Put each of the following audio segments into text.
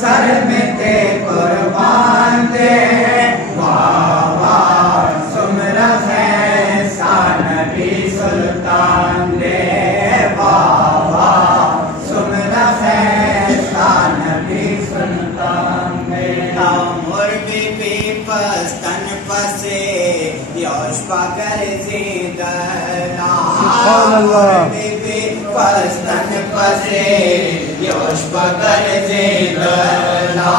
sir में ते कुर्बान दे वाह वाह सुमरा है सा नबी सुल्तान दे वाह वाह सुमरा है सा नबी सुल्तान दे तामुर बीबी पस्तन पसे योश पगर जिंदना बीबी पस्तन पसे योश पगर जिंदना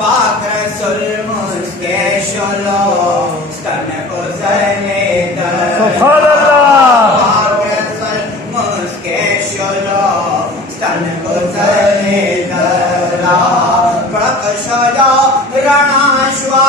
पाक रसूल मुस्के शलो स्तन को जले सुभान अल्लाह पाक रसूल मुस्के शलो स्तन को जले दला प्रकशया रणाश्वा